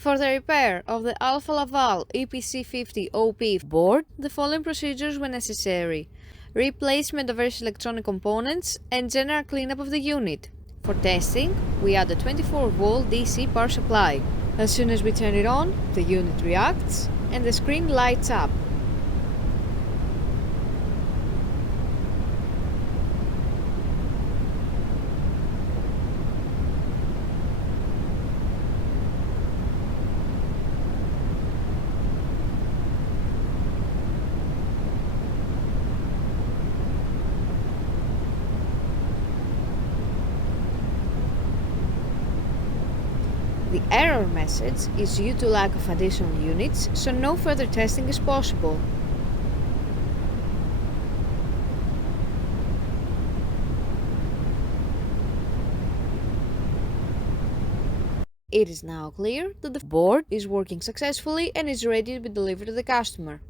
For the repair of the Alfa Laval EPC50 OP board, the following procedures were necessary: replacement of various electronic components and general cleanup of the unit. For testing, we add a 24-volt DC power supply. As soon as we turn it on, the unit reacts and the screen lights up. The error message is due to lack of additional units, so no further testing is possible. It is now clear that the board is working successfully and is ready to be delivered to the customer.